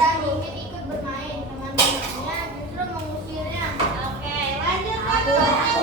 dan ingin ikut bermain. Teman-temannya justru mengusirnya. Oke, lanjut lagi.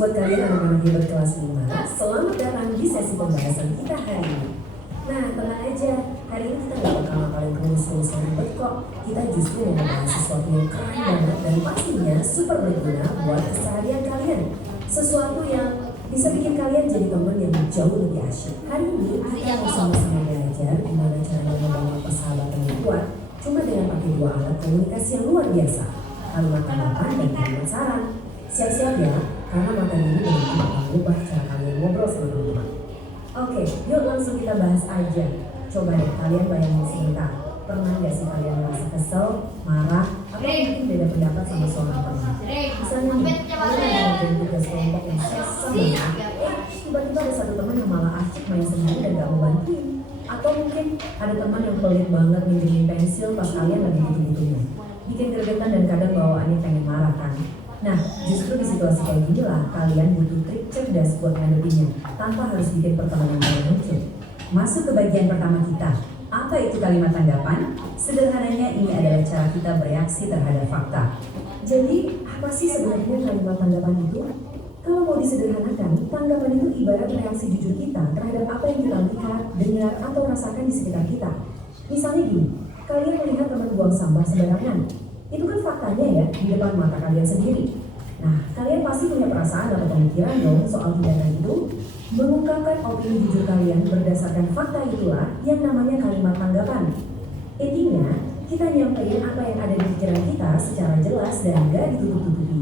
buat kalian anak-anak hebat kelas 5, selamat datang di sesi pembahasan kita hari ini. Nah, tenang aja, hari ini kita gak bakal ngapalin rumus-rumus yang ribet kok. Kita justru mau membahas sesuatu yang keren banget dan pastinya super berguna buat keseharian kalian. Sesuatu yang bisa bikin kalian jadi teman yang jauh lebih asyik. Hari ini kita mau sama-sama belajar gimana caranya membangun persahabatan yang kuat cuma dengan pakai dua alat komunikasi yang luar biasa, kalimat tanggapan dan kalimat saran. Siap-siap ya, karena materi ini benar-benar bakal mengubah cara kalian ngobrol sama teman-teman. Oke, yuk langsung kita bahas aja. Coba deh kalian bayangin sebentar. Pernah gak sih kalian merasa kesel, marah, atau mungkin beda pendapat sama seorang teman? Misalnya nih, kalian lagi ngerjain tugas kelompok yang susah banget. Tiba-tiba ada satu teman yang malah asyik main sendiri dan gak mau bantuin. Atau mungkin ada teman yang pelit banget minjemin pensil pas kalian lagi butuh-butuhnya. Bikin gregetan dan kadang bawaannya pengen marah kan? Nah, justru di situasi kayak gini lah, kalian butuh trik cerdas buat ngadepinnya, tanpa harus bikin pertemanan yang muncul. Masuk ke bagian pertama kita. Apa itu kalimat tanggapan? Sederhananya ini adalah cara kita bereaksi terhadap fakta. Jadi, apa sih sebenarnya kalimat tanggapan itu? Kalau mau disederhanakan, tanggapan itu ibarat reaksi jujur kita terhadap apa yang kita lihat, dengar, atau rasakan di sekitar kita. Misalnya gini, kalian melihat teman buang sampah sembarangan. Itu kan faktanya ya, di depan mata kalian sendiri. Nah, kalian pasti punya perasaan atau pemikiran dong soal tindakan itu. Mengungkapkan opini jujur kalian berdasarkan fakta itulah yang namanya kalimat tanggapan. Intinya, kita nyampein apa yang ada di pikiran kita secara jelas dan gak ditutup-tutupi.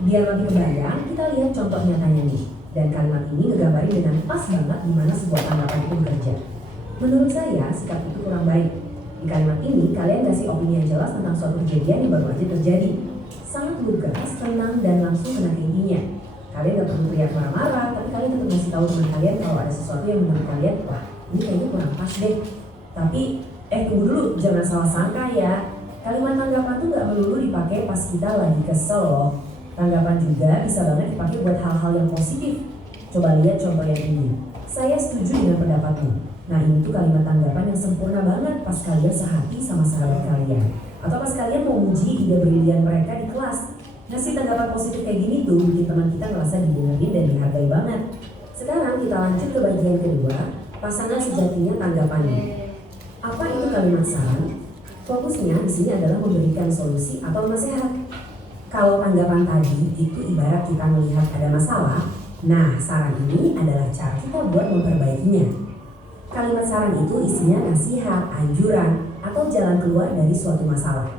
Biar lebih kebayang, kita lihat contoh nyatanya nih. Dan kalimat ini ngegambarin dengan pas banget gimana sebuah tanggapan itu bekerja. Menurut saya, sikap itu kurang baik. Di kalimat ini, kalian kasih opini yang jelas tentang suatu kejadian yang baru aja terjadi. Sangat lugas, tenang, dan langsung kena ke intinya. Kalian gak perlu teriak marah-marah, tapi kalian tetap ngasih tahu teman kalian kalau ada sesuatu yang menurut kalian, wah ini kayaknya kurang pas deh. Tapi, tunggu dulu, jangan salah sangka ya. Kalimat tanggapan tuh gak melulu dipakai pas kita lagi kesel loh. Tanggapan juga bisa banget dipakai buat hal-hal yang positif. Coba lihat contoh yang ini. Saya setuju dengan pendapatmu. Nah ini tuh kalimat tanggapan yang sempurna banget pas kalian sehati sama sahabat kalian. Atau pas kalian mau uji ide brilian mereka di kelas. Ngasih tanggapan positif kayak gini tuh bikin teman kita ngerasa didengerin dan dihargai banget. Sekarang kita lanjut ke bagian kedua, pasangan sejatinya tanggapannya. Apa itu kalimat saran? Fokusnya di sini adalah memberikan solusi atau nasihat. Kalau tanggapan tadi itu ibarat kita melihat ada masalah, nah saran ini adalah cara kita buat memperbaikinya. Kalimat saran itu isinya nasihat, anjuran, atau jalan keluar dari suatu masalah.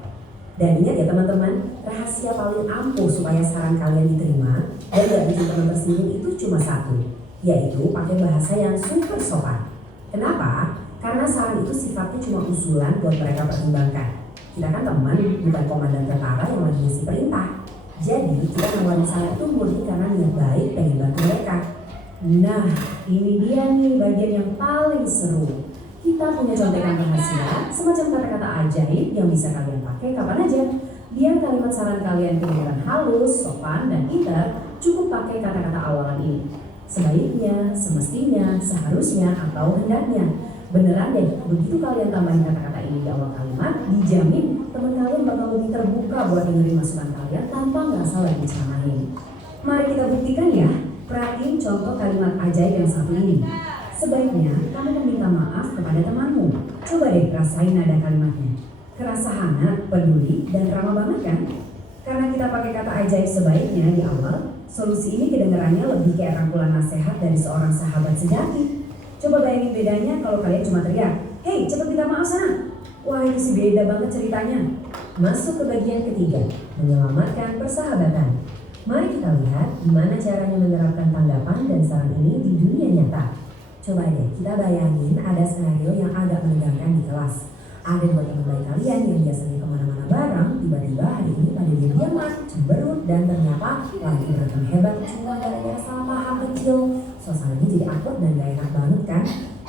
Dan ingat ya teman-teman, rahasia paling ampuh supaya saran kalian diterima dan gak bikin teman tersinggung itu cuma satu, yaitu pakai bahasa yang super sopan. Kenapa? Karena saran itu sifatnya cuma usulan buat mereka pertimbangkan. Kita kan teman, bukan komandan tentara yang lagi ngasih perintah. Jadi kita nawarin saran itu murni karena niat baik pengen bantu mereka. Nah, ini dia nih bagian yang paling seru. Kita punya contekan rahasia, semacam kata-kata ajaib yang bisa kalian pakai kapan aja. Biar kalimat saran kalian kedengaran halus, sopan, dan pintar, cukup pakai kata-kata awalan ini. Sebaiknya, semestinya, seharusnya, atau hendaknya. Beneran deh, begitu kalian tambahin kata-kata ini di awal kalimat, dijamin teman kalian bakal lebih terbuka buat dengerin masukan kalian tanpa ngerasa lagi ceramahin. Mari kita buktikan ya. Perhatiin contoh kalimat ajaib yang satu ini. Sebaiknya kamu meminta maaf kepada temanmu. Coba deh rasain nada kalimatnya. Kerasa hangat, peduli, dan ramah banget kan? Karena kita pakai kata ajaib sebaiknya di awal, solusi ini kedengarannya lebih kayak rangkulan nasihat dari seorang sahabat sejati. Coba bayangin bedanya kalau kalian cuma teriak, "Hei, cepet minta maaf sana." Wah, itu sih beda banget ceritanya. Masuk ke bagian ketiga, menyelamatkan persahabatan. Mari kita lihat gimana caranya menerapkan tanggapan dan saran ini di dunia nyata. Coba deh kita bayangin ada skenario yang agak menegangkan di kelas. Ada dua teman baik kalian yang biasanya kemana-mana bareng, tiba-tiba hari ini pada diam-diaman, cemberut, dan ternyata lagi berantem hebat cuma gara-gara salah paham kecil. Suasananya jadi awkward dan gak enak banget kan?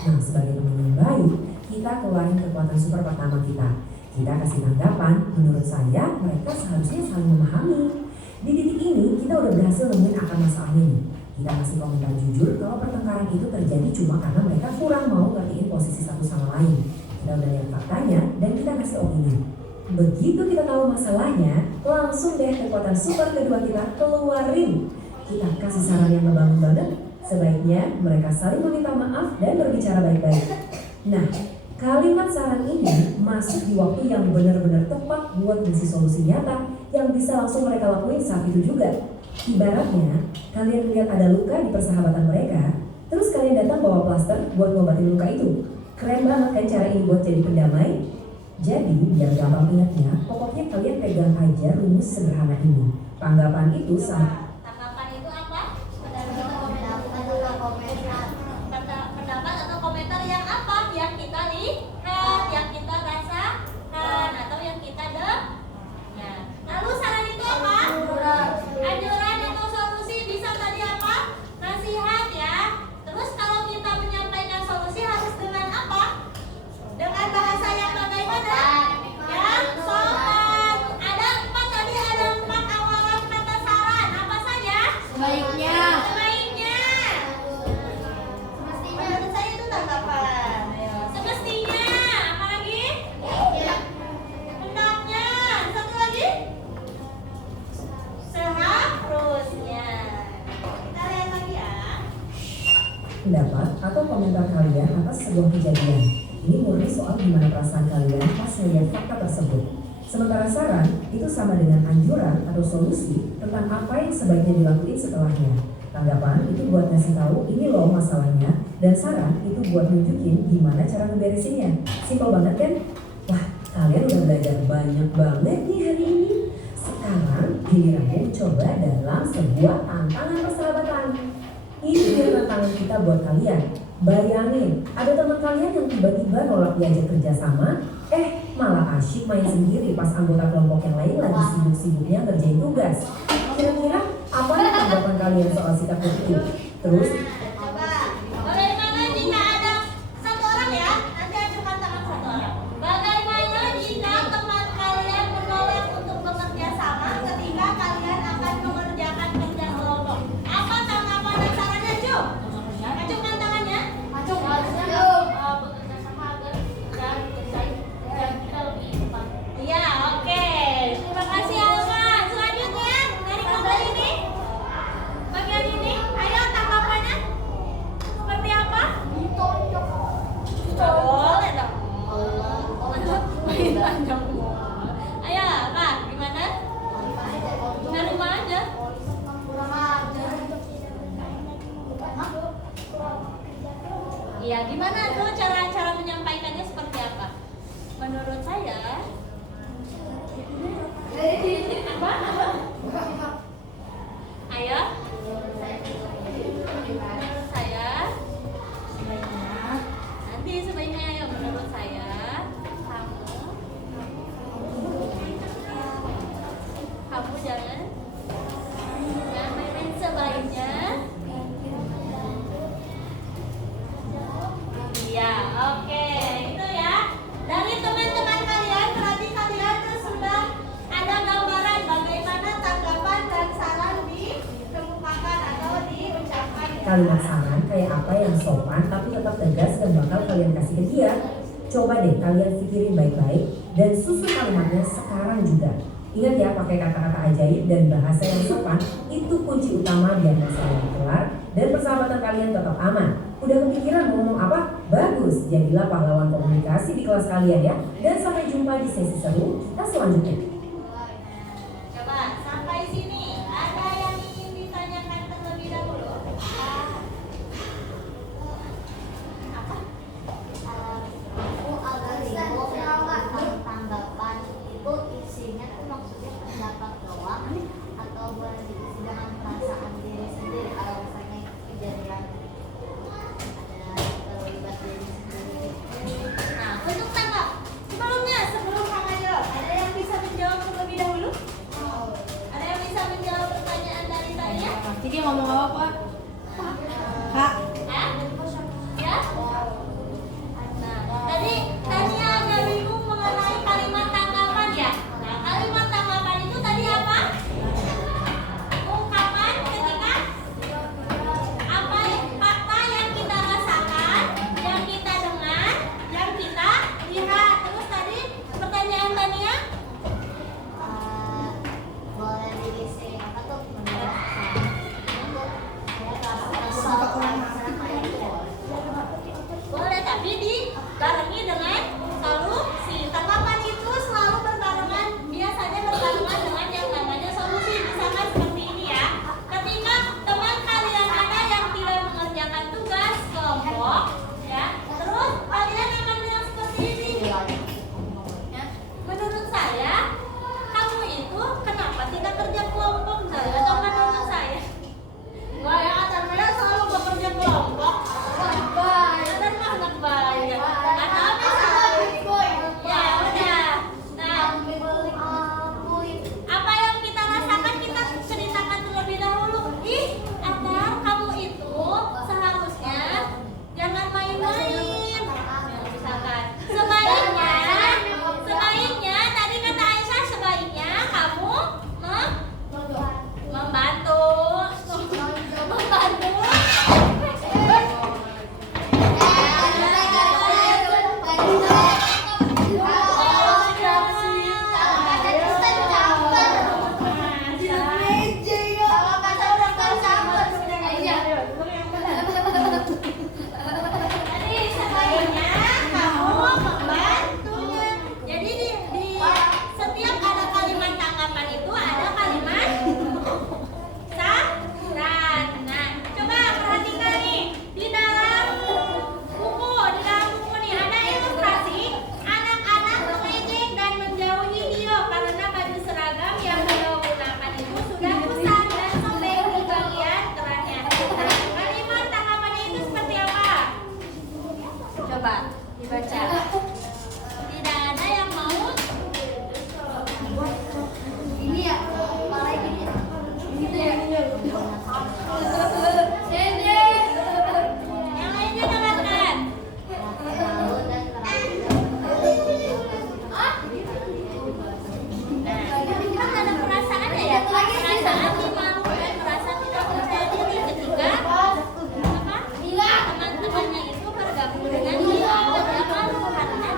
Nah, sebagai teman yang baik, kita keluarin kekuatan super pertama kita. Kita kasih tanggapan, menurut saya mereka seharusnya saling memahami. Di titik ini kita udah berhasil nemuin akar masalahnya nih. Kita kasih komentar jujur kalau pertengkaran itu terjadi cuma karena mereka kurang mau ngertiin posisi satu sama lain. Kita udah lihat faktanya dan kita kasih opini. Begitu kita tahu masalahnya, langsung deh kekuatan super kedua kita keluarin. kita kasih saran yang ngebangun banget. Sebaiknya mereka saling meminta maaf dan berbicara baik-baik. Nah, kalimat saran ini masuk di waktu yang benar-benar tepat buat ngasih solusi nyata yang bisa langsung mereka lakuin saat itu juga. Ibaratnya, kalian lihat ada luka di persahabatan mereka, terus kalian datang bawa plaster buat ngobatin luka itu. Keren banget kan cara ini buat jadi pendamai? Jadi, biar gampang ingatnya, pokoknya kalian pegang aja rumus sederhana ini. Tanggapan itu sama. Tanggapan itu apa? Pendapat atau komentar yang apa? Yang kita lihat, yang kita rasakan, atau yang kita dengar. Lalu saran itu apa? Anjuran atau solusi, bisa tadi apa? Nasihat ya. Terus kalau kita menyampaikan solusi harus dengan apa? Dengan bahasa yang bagaimana? Yang sopan. Ada 4 tadi, ada 4 awalan kata saran. Apa saja? Sebaiknya. Sebaiknya. Menurut saya itu tanggapan. Semestinya. Apa lagi? Hendaknya. Satu lagi? Seharusnya. Kita lihat lagi ya. Pendapat atau komentar kalian atas sebuah kejadian. Ini murni soal gimana perasaan kalian pas melihat fakta tersebut. Sementara saran itu sama dengan anjuran atau solusi tentang apa yang sebaiknya dilakuin setelahnya. Tanggapan itu buat ngasih tahu ini loh masalahnya, dan saran itu buat nunjukin gimana cara ngeberesinnya. Simpel banget kan? Wah, kalian udah belajar banyak banget nih hari ini. Sekarang gilirannya dicoba dalam sebuah tantangan persahabatan. Ini dia tantangan kita buat kalian. Bayangin, ada teman kalian yang tiba-tiba nolak diajak kerja sama, malah asyik main sendiri pas anggota kelompok yang lain lagi sibuk-sibuknya ngerjain tugas. Kira-kira apa nih tanggapan kalian soal sikap itu? Terus, Coba, bagaimana jika ada 1 orang ya? Nanti ajukan tangan 1 orang. Bagaimana jika teman kalian menolak untuk bekerja sama ketika kalian akan mengerjakan kerja kelompok? Apa tanggapan dan sarannya, Ju? Ajukan tangannya. Bekerja sama agar kita lebih cepat. Iya, oke. Terima kasih Alma. Selanjutnya dari kelompok ini, bagian ini, ayo tanggapannya seperti apa? Boleh dong. Ayo, Kak, gimana? Dari rumah aja. Iya, gimana tuh cara menyampaikannya seperti apa? Menurut saya, ayo. Menurut saya, nanti sebaiknya ayo menurut saya, kamu jangan main-main sebaiknya. Iya, oke, itu ya. Dari teman-teman kalian, berarti kalian tuh sudah ada gambaran bagaimana tanggapan dan saran dikemukakan atau diucapkan. kalimat saran kayak apa yang sopan tapi tetap tegas dan bakal kalian kasih ke dia? Coba deh kalian pikirin baik-baik dan susun kalimatnya sekarang juga. Ingat ya, pakai kata-kata ajaib dan bahasa yang sopan itu kunci utama biar masalah kelar dan persahabatan kalian tetap aman. Udah kepikiran mau ngomong apa? Bagus, jadilah pahlawan komunikasi di kelas kalian ya. Dan sampai jumpa di sesi seru kita selanjutnya. Coba sampai sini. Ada yang ingin ditanyakan terlebih dahulu? Apa? Aku agak bingung kalau tanggapan itu isinya tuh maksudnya pendapat doang atau boleh diisi dengan perasaan diri sendiri kalau misalnya kejadian ada terlibat diri sendiri. Nah, untuk tangkap sebelum Kang Ajo, ada yang bisa menjawab tapi dibarengi dengan solusi. Tanggapan itu selalu berbarengan, biasanya berbarengan dengan yang namanya solusi. Misalkan seperti ini ya. Ketika teman kalian ada yang tidak mengerjakan tugas kelompok, ya, terus kalian akan bilang seperti ini. Ya, menurut saya, kamu itu kenapa tidak kerja kelompok? Atau menurut saya? Wah, yang akan saya selalu bekerja kelompok. Dan anak baik. Atau misalnya, ya udah. Nah, apa yang kita rasakan kita ceritakan terlebih dahulu. Ih, Atar, kamu itu seharusnya jangan main-main. Misalkan, sebaiknya tadi kata Aisyah, sebaiknya kamu membantu. Jadi sebaiknya kamu membantu. Jadi di setiap ada kalimat tanggapan itu ada kalimat saran. Nah, coba perhatikan nih di dalam buku nih ada ilustrasi anak-anak mengejek dan menjauhi Dio karena baju seragam yang beliau gunakan itu sudah kusam dan sobek di bagian kerannya. Nah, kalimat tanggapannya itu seperti apa? Coba dibaca. Tidak ada yang mau. Ini ya, kepala gini. Gitu ya. Yang lainnya dengarkan. Nah, kan ada perasaan ya? Perasaan malu dan merasa tidak percaya diri ketika apa? Teman-temannya itu bergabung dengan dia. Dia malu karena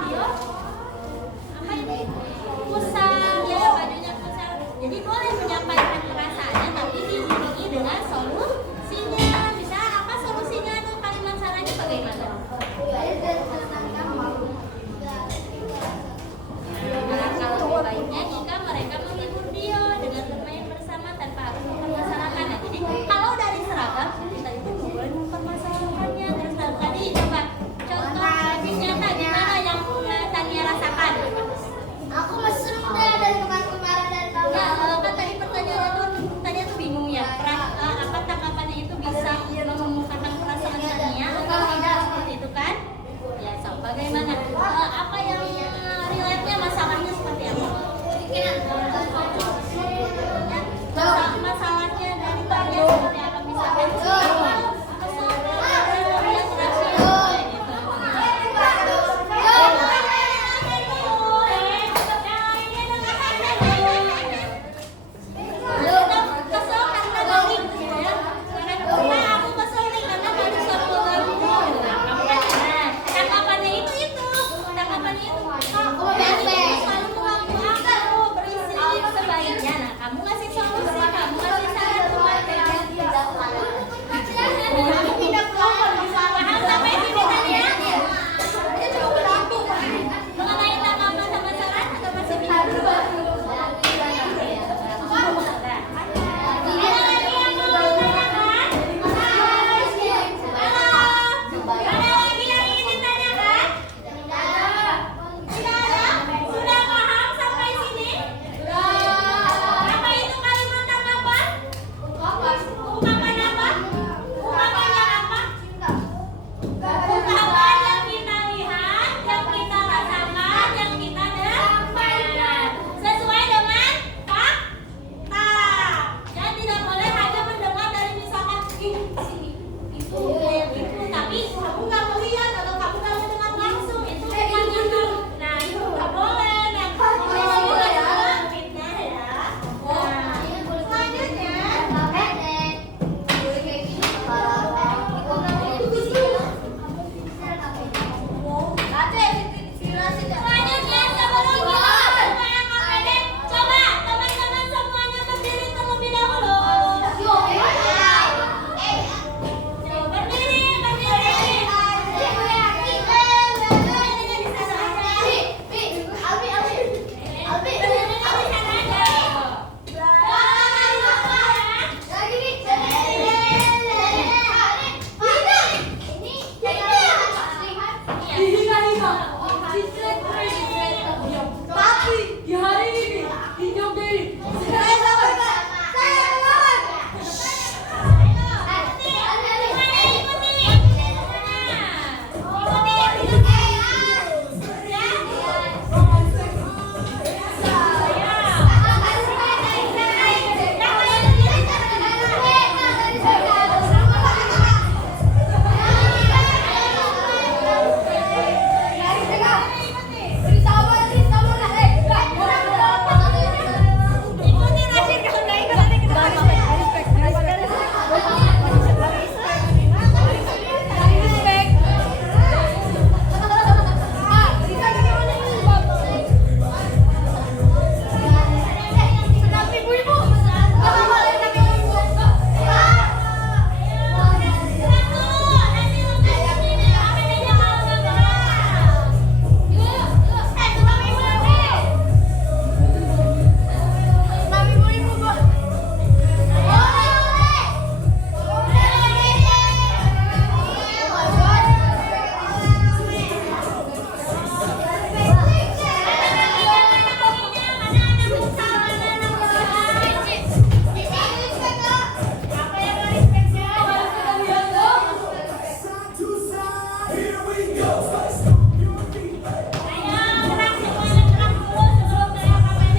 gerak semuanya, gerak dulu sebelum saya KPD.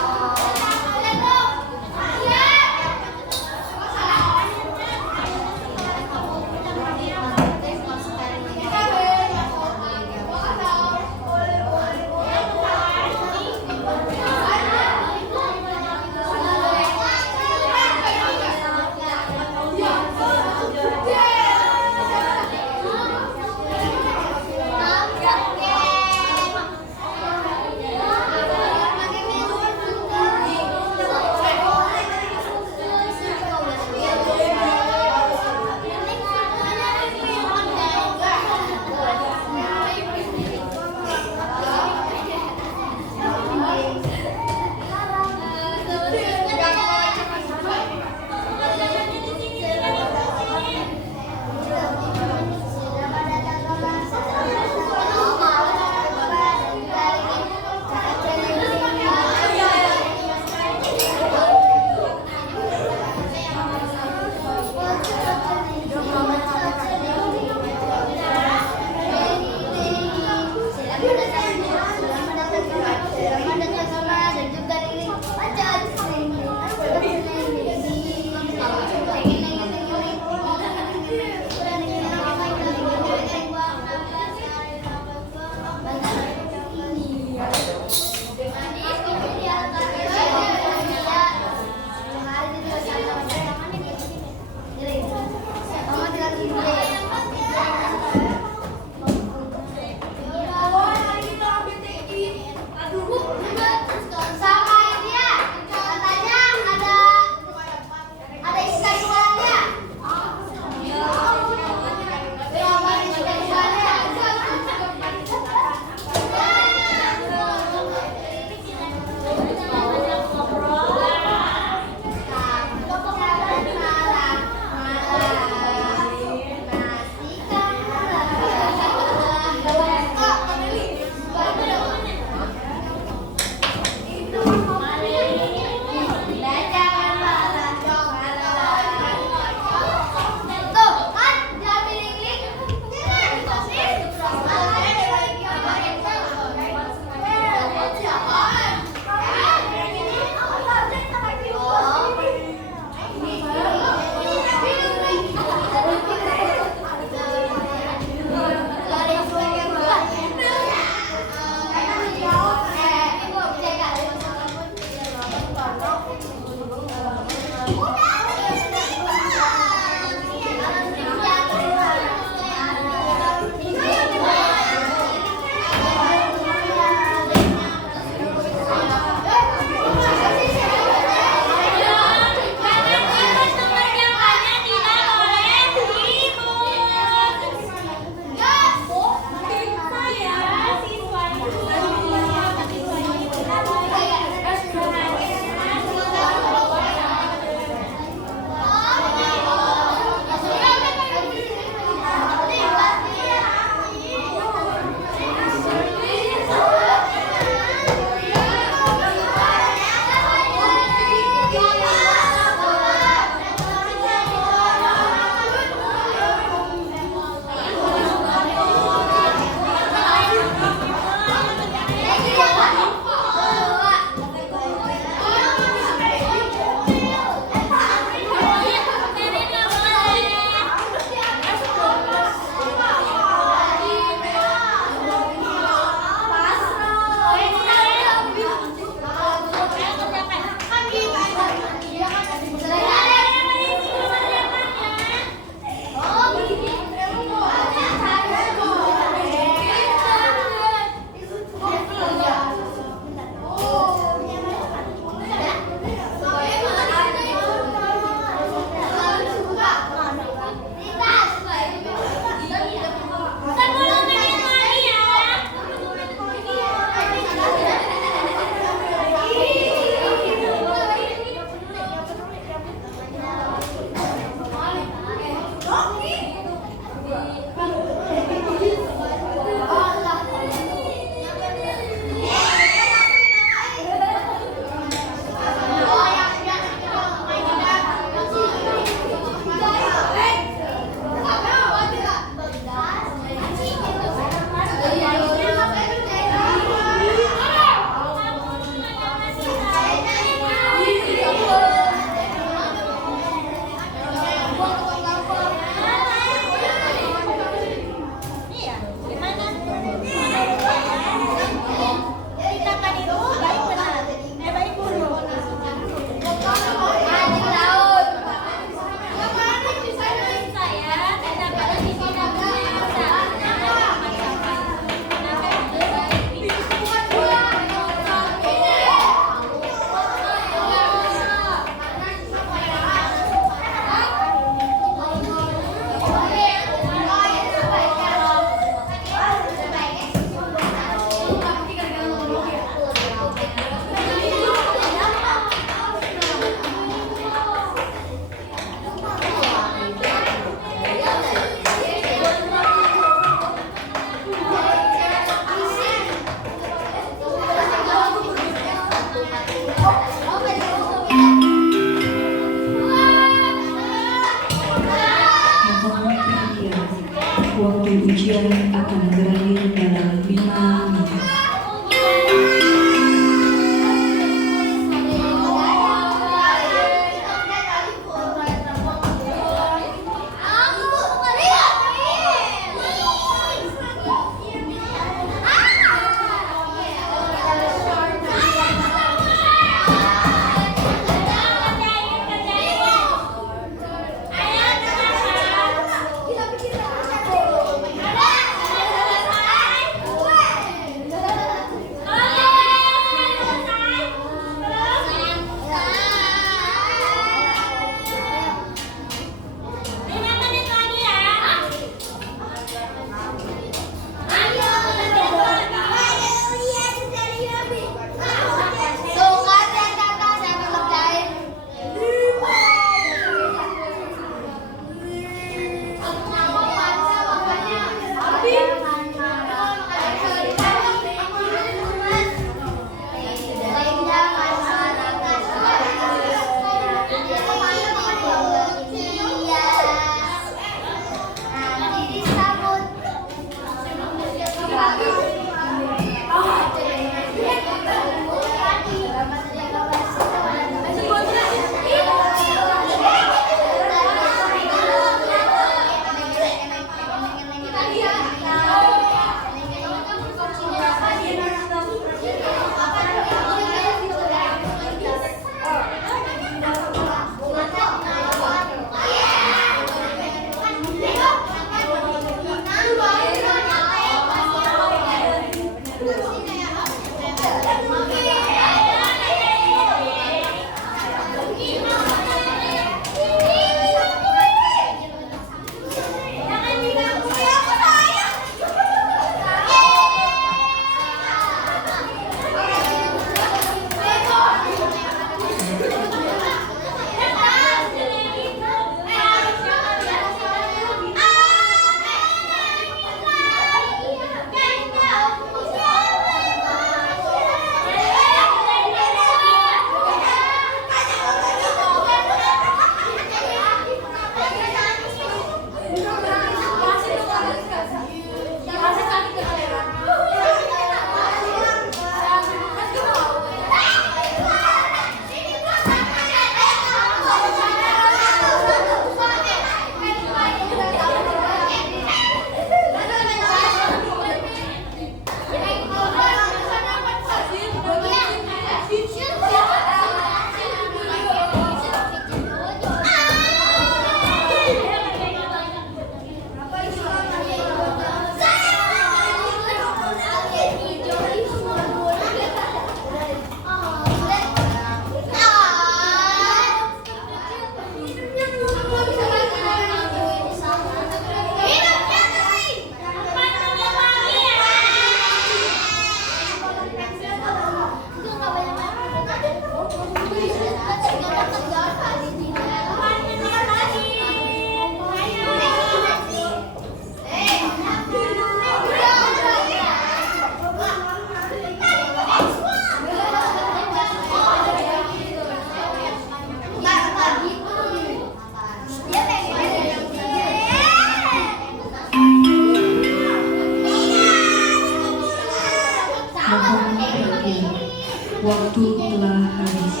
Waktu telah habis.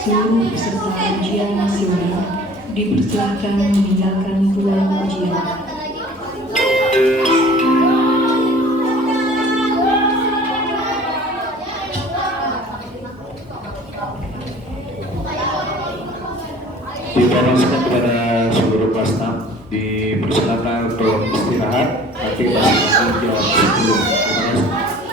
Seluruh peserta ujian nasional dipersilahkan meninggalkan ruang ujian. Diinformasikan kepada seluruh kelas 6 dipersilakan untuk istirahat nanti masih jam 10. Terima kasih.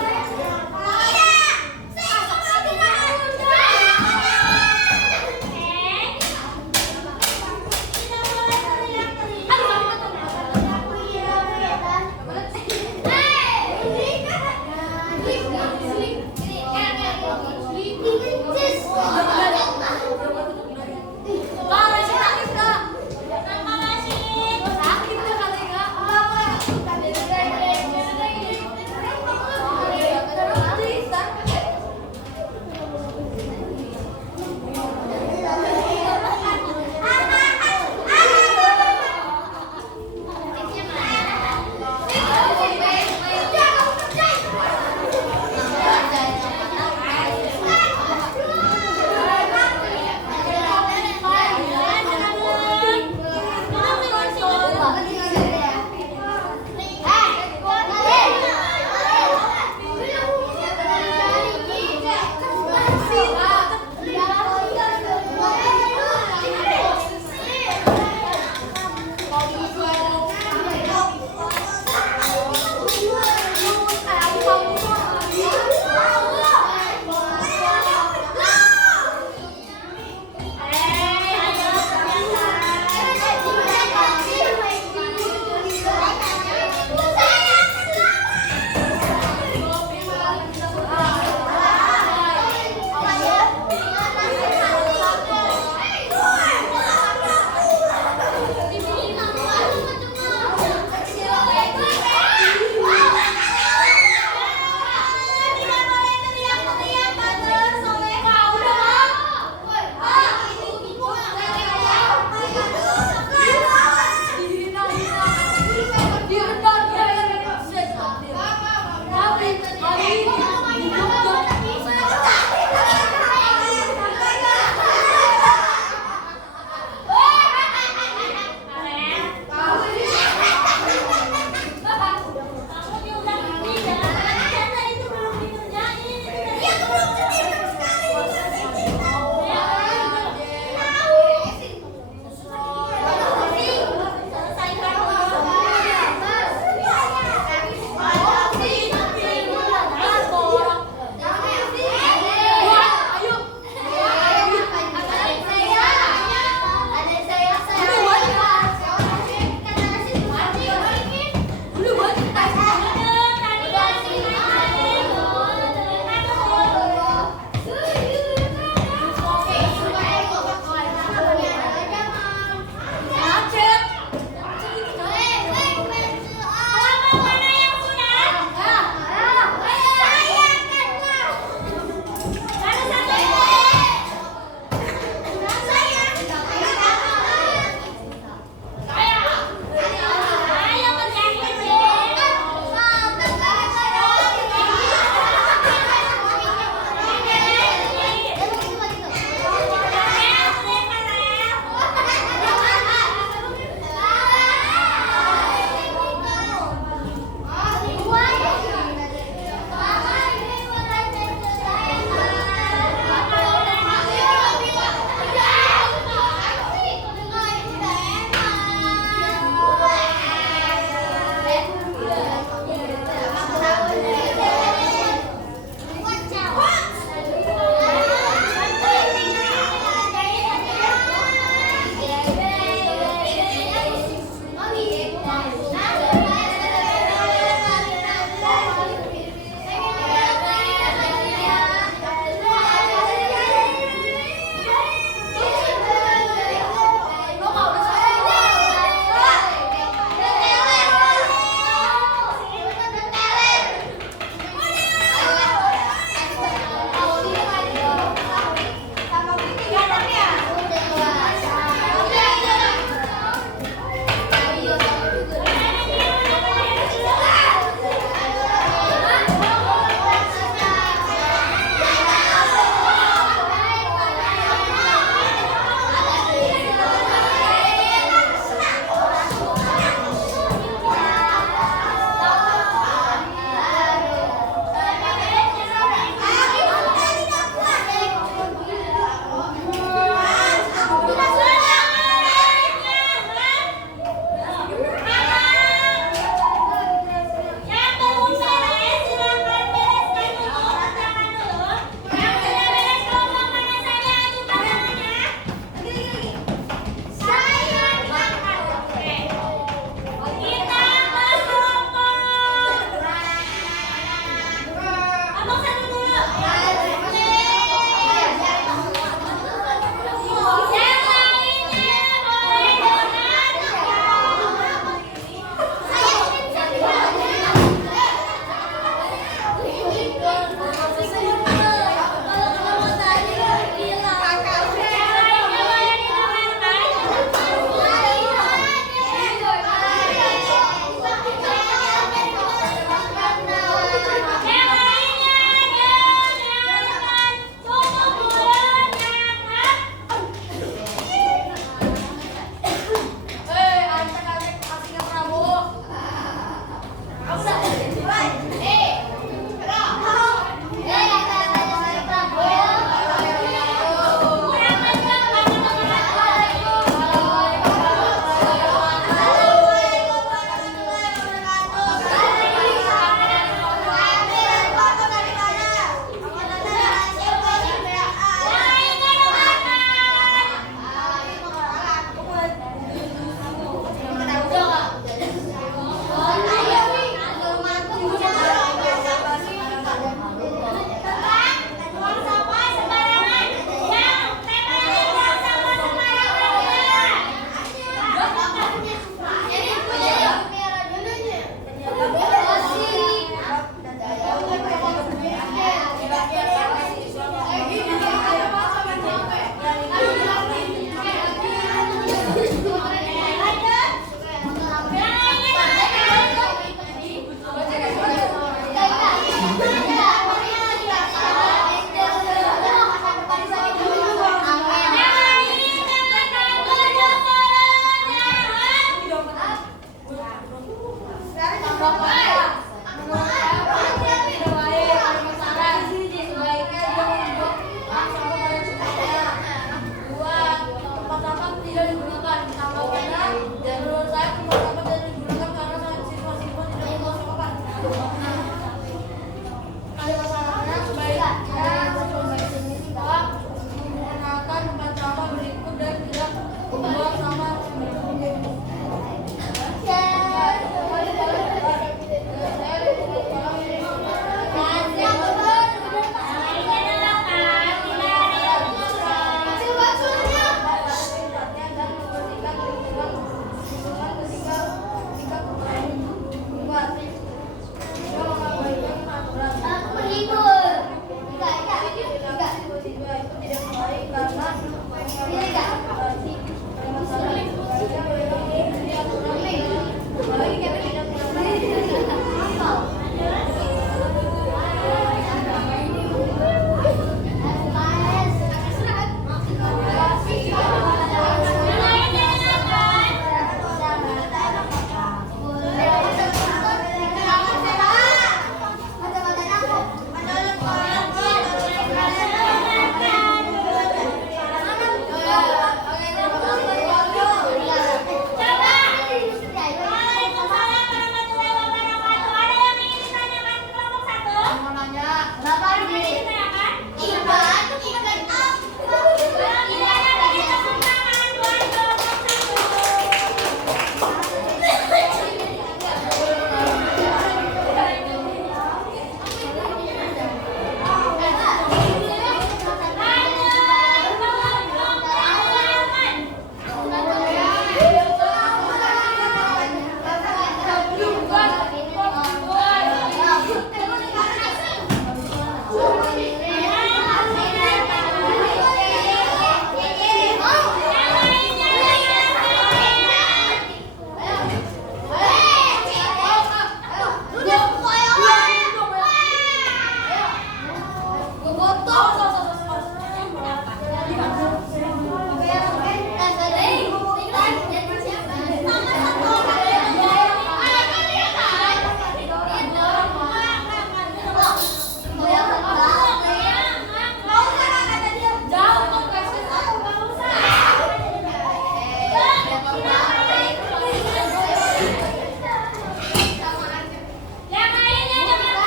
Yang lainnya jangan.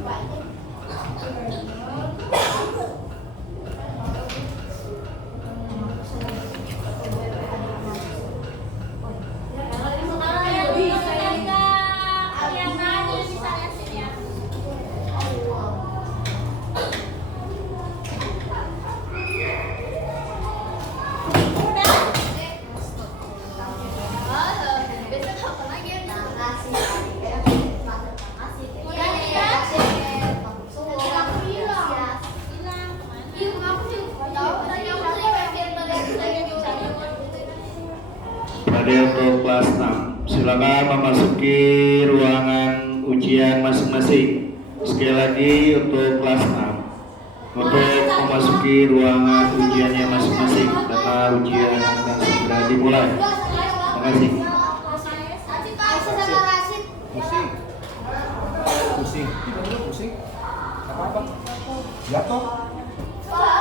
Kalau yang bisa yang kelihatan bisa lihat sini ya. Udah. Besok apa lagi ya? Ngasih. Pada untuk kelas 6, silakan memasuki ruangan ujian masing-masing. Sekali lagi untuk kelas 6, untuk memasuki ruangan ujiannya masing-masing karena ujian akan segera dimulai. Terima kasih. Pusing. Pusing. Kita dulu pusing. Apa-apa? Jatuh.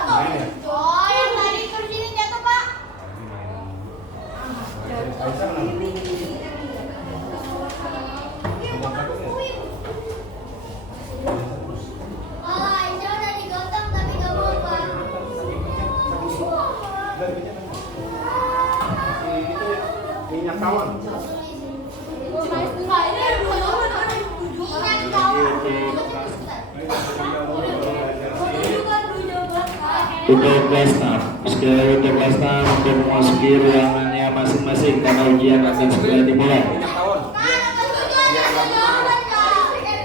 Main ya? Oh, yang tadi kursinya jatuh, Pak. Aisyah kenapa? Oh, Aisyah udah digotong tapi gak mau, Pak. Minyak tawon. Untuk kelas 6, sekali lagi untuk kelas 6 untuk memasuki ruangannya masing-masing karena ujian akan segera dimulai. Minyak tawon. Jangan terlalu kamu kesini.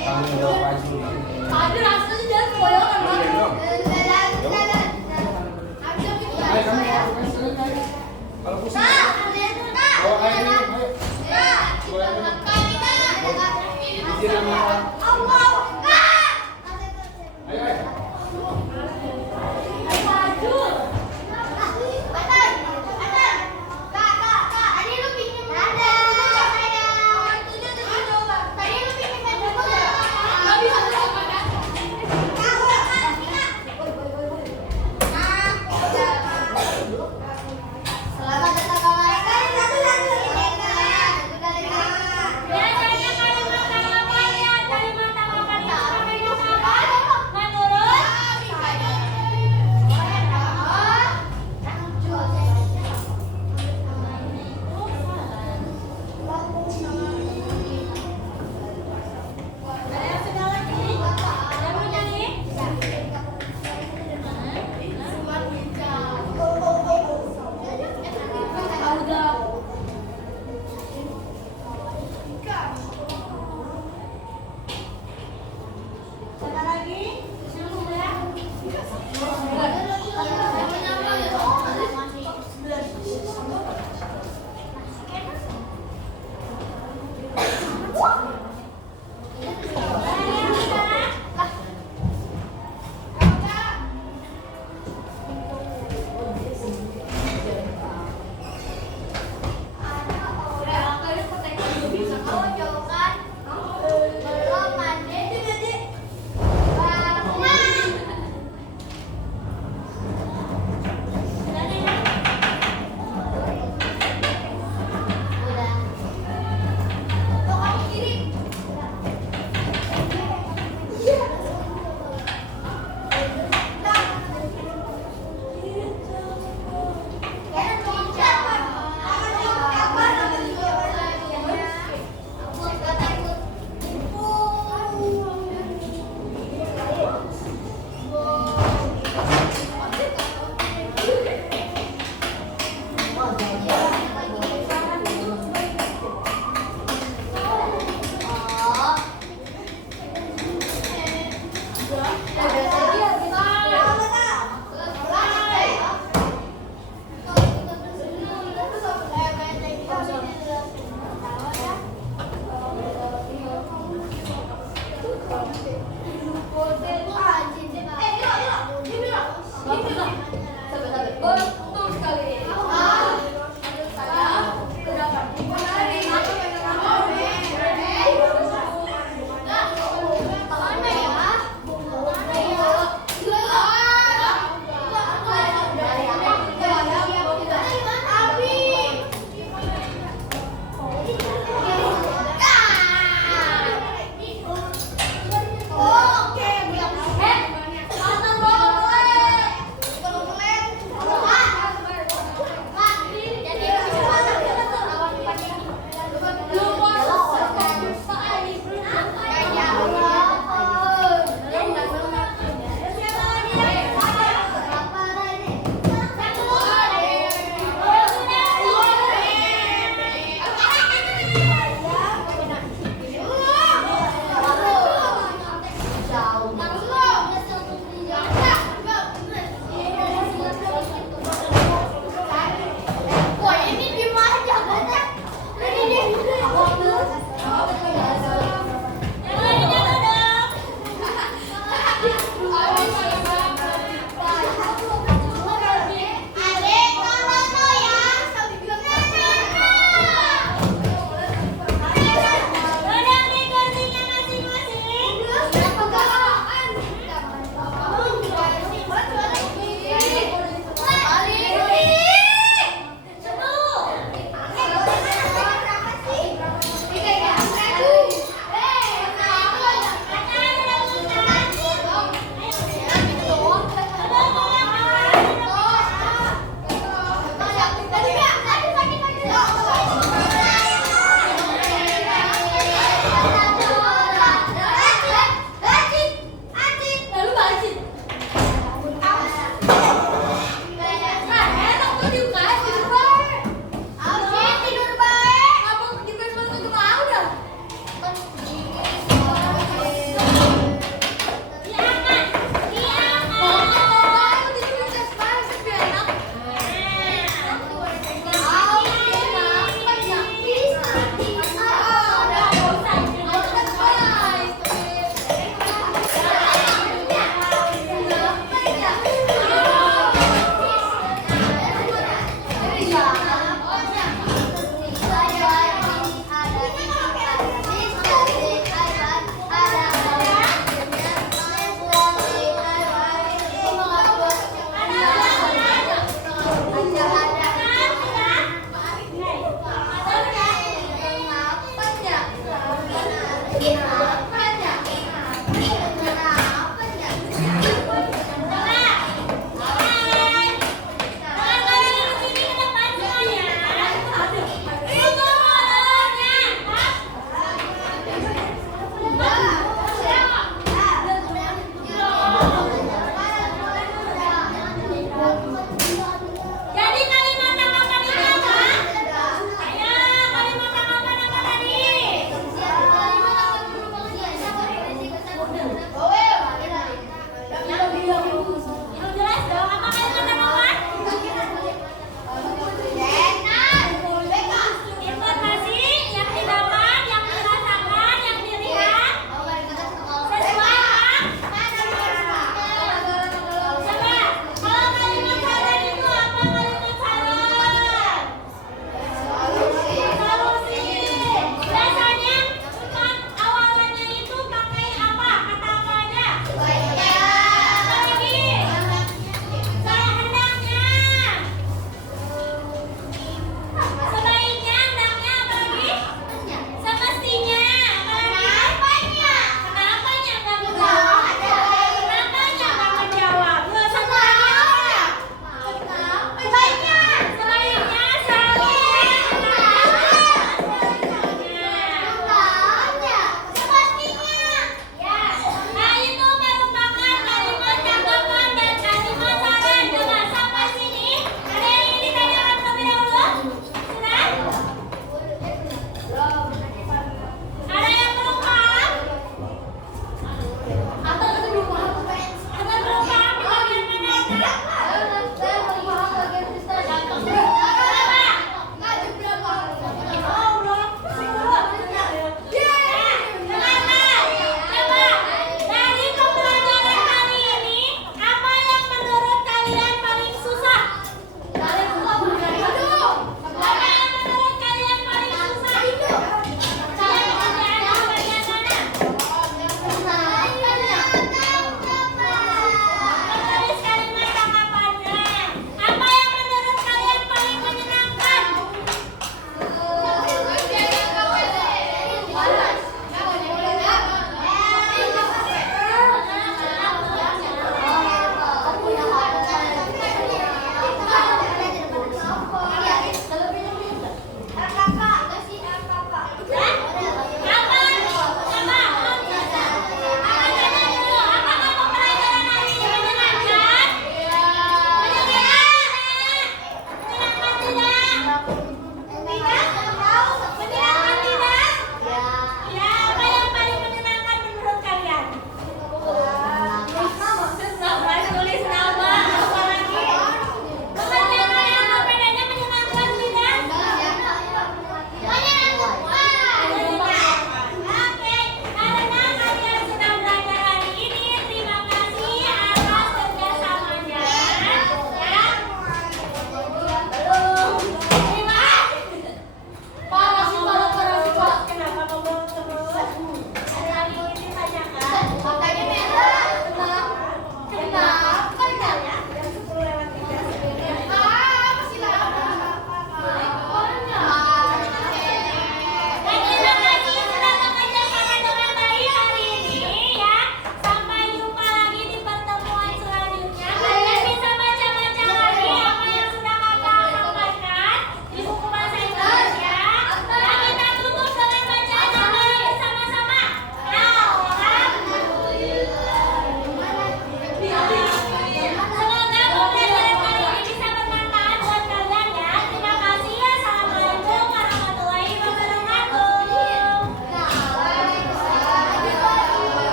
Kamu jawab aja dulu. Ada rasanya jangan koyokan banget. Ayo kamu kalau pusing. Bawa air minum, ayo. Bawa air minum. Pikiran apa?